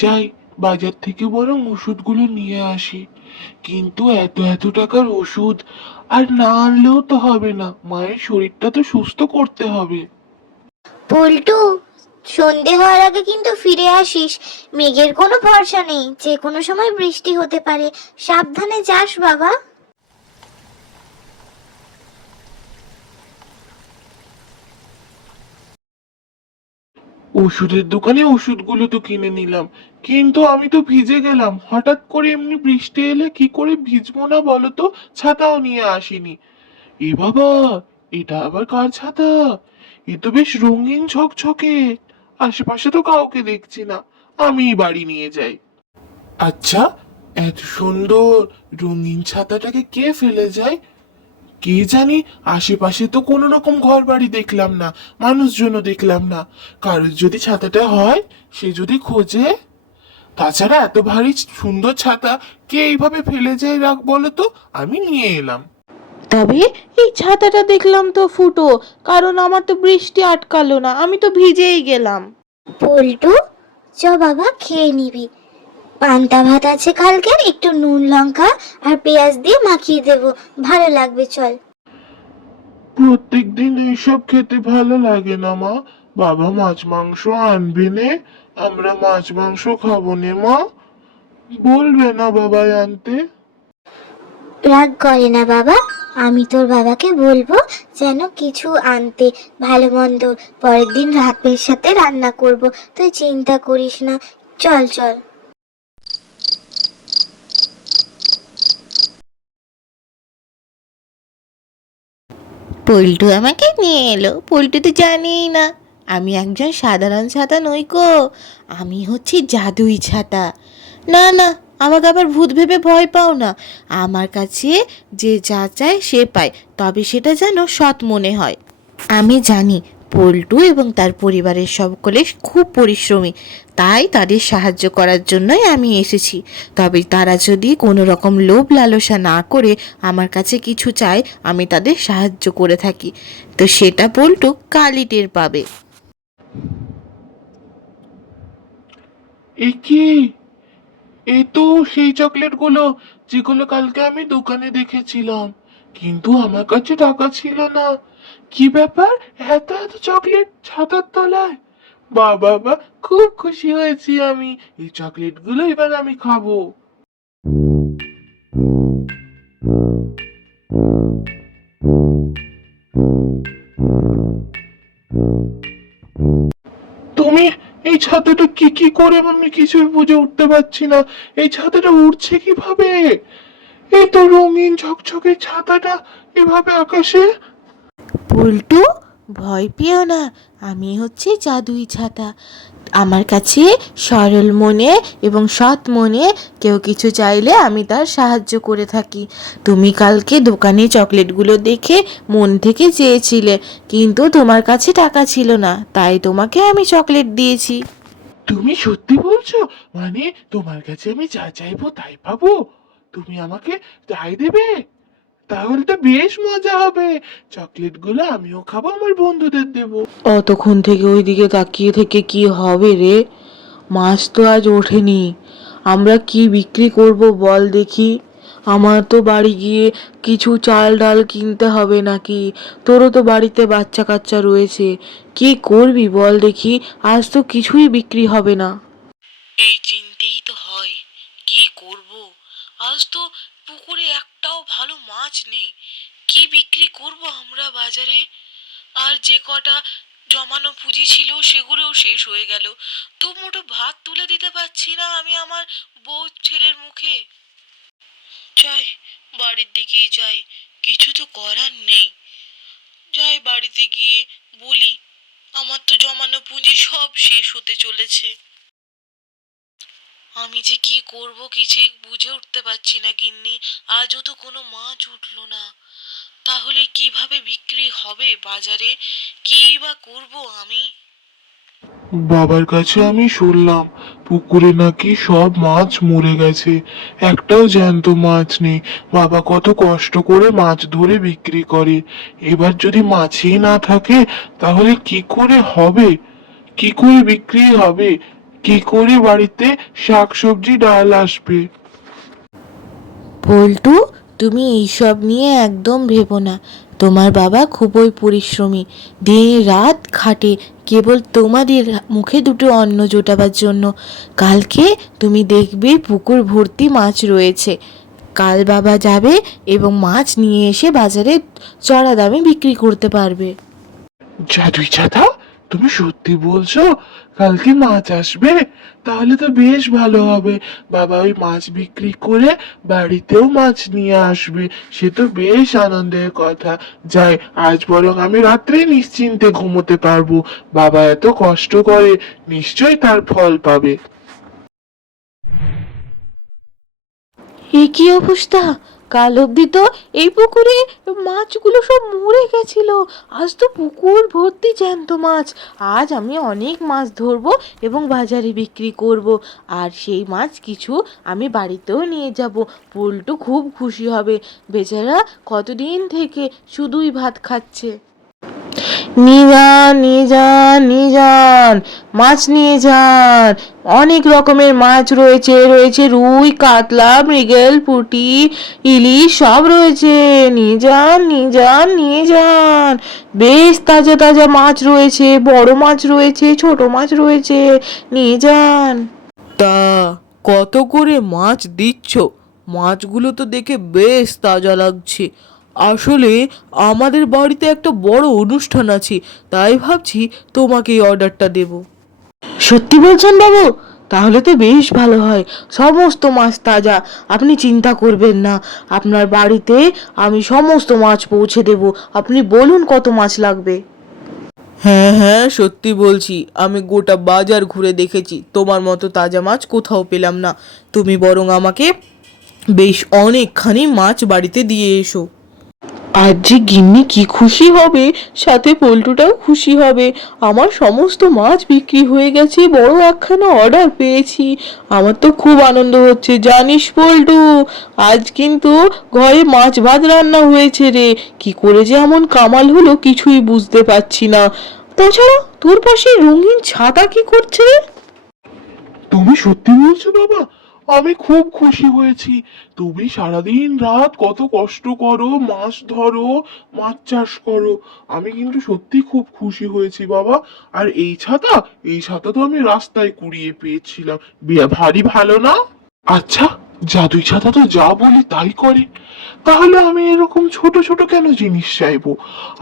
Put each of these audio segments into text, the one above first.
যাই, বাজার থেকে বরং ওষুধগুলো নিয়ে আসি। কিন্তু এত এত টাকার ওষুধ আর না আনলেও তো হবে না, মায়ের শরীরটা তো সুস্থ করতে হবে। পল্টু, সন্ধে হওয়ার আগে কিন্তু ফিরে আসিস। মেঘের কোনো ভরসা নেই, যে কোনো সময় বৃষ্টি হতে পারে। সাবধানে যাস বাবা। ওষুধের দোকানে ওষুধগুলো তো কিনে নিলাম, কিন্তু আমি তো ভিজে গেলাম। হঠাৎ করে এমনি বৃষ্টি এলে কি করে ভিজবো না বলো তো? ছাতাও নিয়ে আসিনি। এ বাবা, এটা আবার কার ছাতা? এ তো বেশ রঙিন ঝকঝকে। আশেপাশে তো কাউকে দেখছি না, আমিই বাড়ি নিয়ে যাই। আচ্ছা, এত সুন্দর রঙিন ছাতাটাকে কে ফেলে যায়? কে জানি। আশেপাশে তো কোনো রকম ঘর বাড়ি দেখলাম না, মানুষজনও দেখলাম না। কারোর যদি ছাতাটা হয়, সে যদি খোঁজে। তাছাড়া এত ভারী সুন্দর ছাতা কে এইভাবে ফেলে যায়, রাখ বলো তো। আমি নিয়ে এলাম। তবে এই ছাতাটা দেখলাম তো ফুটো, কারণ আমার তো বৃষ্টি আটকালো না, আমি তো ভিজেই গেলাম। পল্টু, চ বাবা, খেয়ে নিবি। পান্তা ভাত আছে কালকের, একটু নুন লঙ্কা আর পেঁয়াজ দিয়ে মাখিয়ে দেবো, ভালো লাগবে, চল। প্রত্যেকদিন এইসব খেতে ভালো লাগে না মা। বাবা মাছ মাংস আনবে নে, আমরা মাছ মাংস খাবো নে মা। বলবে না বাবাই আনতে? রাগ করে না বাবা, আমি তোর বাবাকে বলবো যেন কিছু আনতে, ভালো মন্দ। পরের দিন রাতের সাথে রান্না করব, তুই চিন্তা করিস না। চল চল। পল্টু আমাকে নিয়ে এলো। পল্টু তো জানেই না আমি একজন সাধারণ ছাতা নই গো, আমি হচ্ছি জাদুই ছাতা। না না, আমাকে আবার ভূত ভেবে ভয় পাও না। আমার কাছে যে যা চায় সে পায়, তবে সেটা যেন সৎ মনে হয়। আমি জানি পল্টু এবং তার পরিবারের সকলে খুব পরিশ্রমী, তাই তাদের সাহায্য করার জন্যই আমি এসেছি। তবে তারা যদি কোনো রকম লোভ লালসা না করে আমার কাছে কিছু চায়, আমি তাদের সাহায্য করে থাকি, তো সেটা পল্টু কালই টের পাবে। এ কি? এ তো সেই চকলেটগুলো যেগুলো কালকে আমি দোকানে দেখেছিলাম, কিন্তু আমার কাছে টাকা ছিল না। কি ব্যাপার, এত এত চকলেট ছাতার তলায়? বাবা বা, খুব খুশি হয়েছি আমি। এই চকলেটগুলো এবার আমি খাবো। তুমি, এই ছাতাটা কি কি করে, আমি কিছুই বুঝে উঠতে পারছি না। এই ছাতাটা উড়ছে কিভাবে? এই তো রঙিন ঝকঝকে ছাতাটা এভাবে আকাশে। পল্টু, ভয় পেও না, আমি হচ্ছে জাদুই ছাতা। আমার কাছে সরল মনে এবং সৎ মনে কেউ কিছু চাইলে আমি তার সাহায্য করে থাকি। তুমি কালকে দোকানে চকলেটগুলো দেখে মন থেকে চেয়েছিলে, কিন্তু তোমার কাছে টাকা ছিল না, তাই তোমাকে আমি চকলেট দিয়েছি। তুমি সত্যি বলছো? মানে তোমার কাছে আমি যা চাইবো তাই পাবো? তুমি আমাকে তাই দেবে? তাহলে তো বেশ মজা হবে। চকলেটগুলো আমিও খাবো, আমার বন্ধুদের দেবো। অতক্ষণ থেকে ওইদিকে তাকিয়ে থেকে কি হবে রে? মাছ তো আজ ওঠেনি, আমরা কি বিক্রি করব বল দেখি। আমার তো বাড়ি গিয়ে কিছু চাল ডাল কিনতে হবে নাকি, তোরও তো বাড়িতে বাচ্চা কাচ্চা রয়েছে, কি করবি বল দেখি, আজ তো কিছুই বিক্রি হবে না। এই চিন্তেই তো হয়, কি করব, আজ তো পুকুরে একটাও ভালো মাছ নেই, কি বিক্রি করব আমরা বাজারে? আর যে কটা জমানো পুঁজি ছিল সেগুলোও শেষ হয়ে গেল, তো মোটো ভাত তুলে দিতে পারছি না আমি আমার বউ ছেলের মুখে। যাই, বাড়ির দিকেই যাই, কিছু তো করার নেই। যাই, বাড়িতে গিয়ে বলি আমার তো জমানো পুঁজি সব শেষ হতে চলেছে। আমি যে কি করব কিছুই বুঝে উঠতে পারছি না গিন্নি, আজও তো কোনো মাছ উঠলো না, তাহলে কিভাবে বিক্রি হবে বাজারে, কি বা করব আমি? বাবার কাছে আমি শুনলাম পুকুরে নাকি সব মাছ মরে গেছে, একটাও জ্যান্ত মাছ নেই। বাবা কত কষ্ট করে মাছ ধরে বিক্রি করে, এবার যদি মাছই না থাকে তাহলে কি করে হবে? কি করে বিক্রি হবে? কি করে বাড়িতে শাকসবজি ডাল আসবে? পল্টু, তুমি এইসব নিয়ে একদম ভেবো না। তোমার বাবা খুবই পরিশ্রমী, দিন রাত খাটে কেবল তোমাদের মুখে দুটো অন্ন জোটাবার জন্য। কালকে তুমি দেখবে পুকুর ভর্তি মাছ রয়েছে। কাল বাবা যাবে এবং মাছ নিয়ে এসে বাজারে চড়া দামে বিক্রি করতে পারবে। জাদুই ছাতা, তুমি সত্যি বলছো কালকে মাছ আসবে? তাহলে তো বেশ ভালো হবে। বাবা ওই মাছ বিক্রি করে বাড়িতেও মাছ নিয়ে আসবে, সে তো বেশ আনন্দের কথা। যাই, আজ বরং আমি রাত্রে নিশ্চিন্তে ঘুমোতে পারবো। বাবা এত কষ্ট করে, নিশ্চয়ই তার ফল পাবে। এ কি অবস্থা! কাল অবধি তো এই পুকুরে মাছগুলো সব মরে গেছিল, আজ তো পুকুর ভর্তি জ্যান্ত মাছ। আজ আমি অনেক মাছ ধরবো এবং বাজারে বিক্রি করব, আর সেই মাছ কিছু আমি বাড়িতেও নিয়ে যাব। পল্টু খুব খুশি হবে, বেচারা কতদিন থেকে শুধুই ভাত খাচ্ছে। নিয়ে যান, নিয়ে যান, নিয়ে যান, মাছ নিয়ে যান। অনেক রকমের মাছ রয়েছে, রয়েছে রুই, কাতলা, মৃগেল, পুঁটি, ইলিশ সব রয়েছে। নিয়ে যান, নিয়ে যান, নিয়ে যান। বেশ তাজা তাজা মাছ রয়েছে, বড় মাছ রয়েছে, ছোট মাছ রয়েছে। নিয়ে যান। তা কত করে মাছ দিচ্ছ? মাছগুলো তো দেখে বেশ তাজা লাগছে। আসলে আমাদের বাড়িতে একটা বড় অনুষ্ঠান আছে, তাই ভাবছি তোমাকে এই অর্ডারটা দেব। সত্যি বলছেন বাবু? তাহলে তো বেশ ভালো হয়, সমস্ত মাছ তাজা। আপনি চিন্তা করবেন না, আপনার বাড়িতে আমি সমস্ত মাছ পৌঁছে দেব। আপনি বলুন কত মাছ লাগবে। হ্যাঁ হ্যাঁ, সত্যি বলছি, আমি গোটা বাজার ঘুরে দেখেছি, তোমার মতো তাজা মাছ কোথাও পেলাম না। তুমি বরং আমাকে বেশ অনেকখানি মাছ বাড়িতে দিয়ে এসো। আজ যে গিন্নি কি খুশি হবে, সাথে পল্টুটাও খুশি হবে। আমার সমস্ত মাছ বিক্রি হয়ে গেছে, বড় একখানা অর্ডার পেয়েছি। আমার তো খুব আনন্দ হচ্ছে, জানিস পল্টু, আজ কিন্তু ঘরে মাছ ভাত রান্না হয়েছে রে। কি করে যে এমন কামাল হলো কিছুই বুঝতে পারছি না। তাছাড়া তোর পাশে রঙিন ছাতা কি করছে রে? তুমি সত্যি বলছো বাবা? আমি খুব খুশি হয়েছি। তুমি সারাদিন রাত কত কষ্ট করো, মাছ ধরো, মাছ চাষ করো। আমি কিন্তু সত্যি খুব খুশি হয়েছি বাবা। আর এই ছাতা তো আমি রাস্তায় কুড়িয়ে পেয়েছিলাম, ভারী ভালো না? আচ্ছা, জাদুই ছাতা তো যা বলে তাই করে। তাহলে আমি এরকম ছোট ছোট কেন জিনিস চাইবো?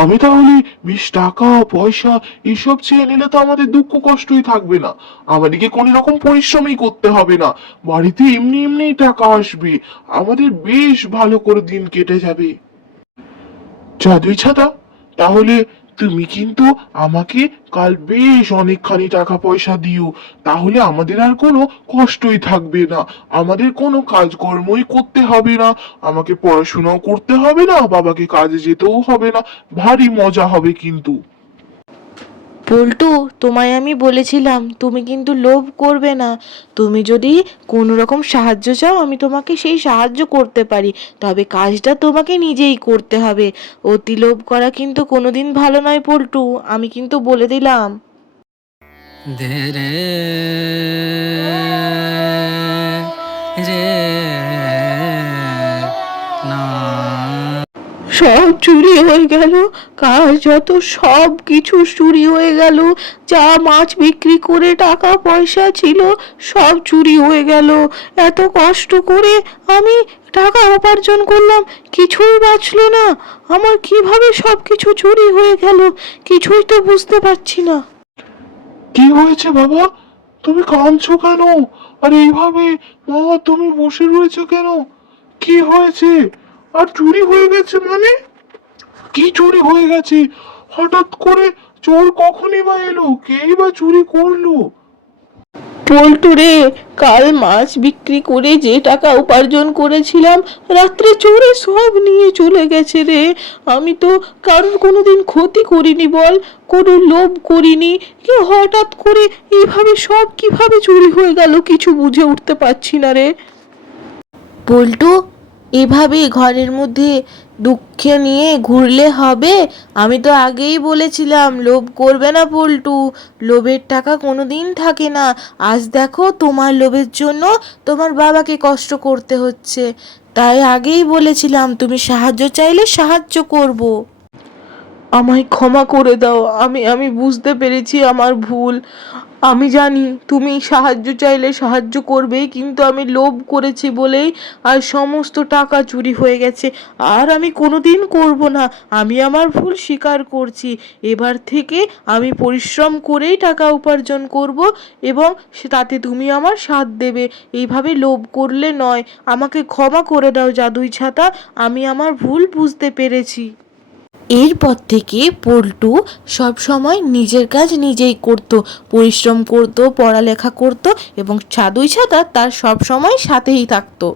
আমি তাহলে বেশ টাকা পয়সা এসব চেয়ে নিলে তো আমাদের দুঃখ কষ্টই থাকবে না। আমাদেরকে কোনো রকম পরিশ্রমই করতে হবে না, বাড়িতে এমনি এমনি টাকা আসবে। আমাদের বেশ ভালো করে দিন কেটে যাবে। জাদুই ছাতা, তাহলে তুমি কিন্তু আমাকে কাল বেশ অনেকখানি টাকা পয়সা দিও। তাহলে আমাদের আর কোনো কষ্টই থাকবে না, আমাদের কোনো কাজকর্মই করতে হবে না, আমাকে পড়াশোনাও করতে হবে না, বাবাকে কাজে যেতেও হবে না। ভারী মজা হবে কিন্তু। পল্টু, তোমায় আমি বলেছিলাম তুমি কিন্তু লোভ করবে না। তুমি যদি কোনো রকম সাহায্য চাও আমি তোমাকে সেই সাহায্য করতে পারি, তবে কাজটা তোমাকে নিজেই করতে হবে। অতি লোভ করা কিন্তু কোনোদিন ভালো নয় পল্টু, আমি কিন্তু বলে দিলাম। ধে রে রে না। সব চুরি হয়ে গেল, কাল যত সব কিছু চুরি হয়ে গেল। যা মাছ বিক্রি করে টাকা পয়সা ছিল সব চুরি হয়ে গেল। এত কষ্ট করে আমি টাকা উপার্জন করলাম, কিছুই বাঁচলো না। আমার কিভাবে সব কিছু চুরি হয়ে গেল কিছুই তো বুঝতে পারছি না। কি হয়েছে বাবা? তুমি কাঁদছো কেন? আর এইভাবে মা তুমি বসে রয়েছো কেন? কি হয়েছে? আর চুরি হয়ে গেছে মানে? কি চুরি হয়ে গেছে? হঠাৎ করে চোর কখনই বা এলো? কেই বা চুরি করলো? পল্টু রে, কাল মাছ বিক্রি করে যে টাকা উপার্জন করেছিলাম রাত্রে চোরে সব নিয়ে চলে গেছে রে। আমি তো কারোর কোনোদিন ক্ষতি করিনি বল, কোনো লোভ করিনি, কি হঠাৎ করে এইভাবে সব কিভাবে চুরি হয়ে গেল কিছু বুঝে উঠতে পারছি না রে। পল্টু, এভাবে ঘরের মধ্যে দুঃখে নিয়ে ঘুরলে হবে? আমি তো আগেই বলেছিলাম লোভ করবে না পল্টু, লোভের টাকা কোনোদিন থাকে না। আজ দেখো তোমার লোভের জন্য তোমার বাবাকে কষ্ট করতে হচ্ছে, তাই আগেই বলেছিলাম তুমি সাহায্য চাইলে সাহায্য করব। আমায় ক্ষমা করে দাও, আমি বুঝতে পেরেছি আমার ভুল। আমি জানি তুমি সাহায্য চাইলে সাহায্য করবে, কিন্তু আমি লোভ করেছি বলেই আর সমস্ত টাকা চুরি হয়ে গেছে। আর আমি কোনোদিন করব না। আমি আমার ভুল স্বীকার করছি। এবার থেকে আমি পরিশ্রম করেই টাকা উপার্জন করব, এবং তাতে তুমি আমার সাথ দেবে। এইভাবে লোভ করলে নয়। আমাকে ক্ষমা করে দাও জাদুই ছাতা, আমি আমার ভুল বুঝতে পেরেছি। এরপর থেকে পল্টু সব সময় নিজের কাজ নিজেই করত, পরিশ্রম করত, পড়ালেখা করত, এবং জাদুই ছাতা তার সব সময় সাথেই থাকতো।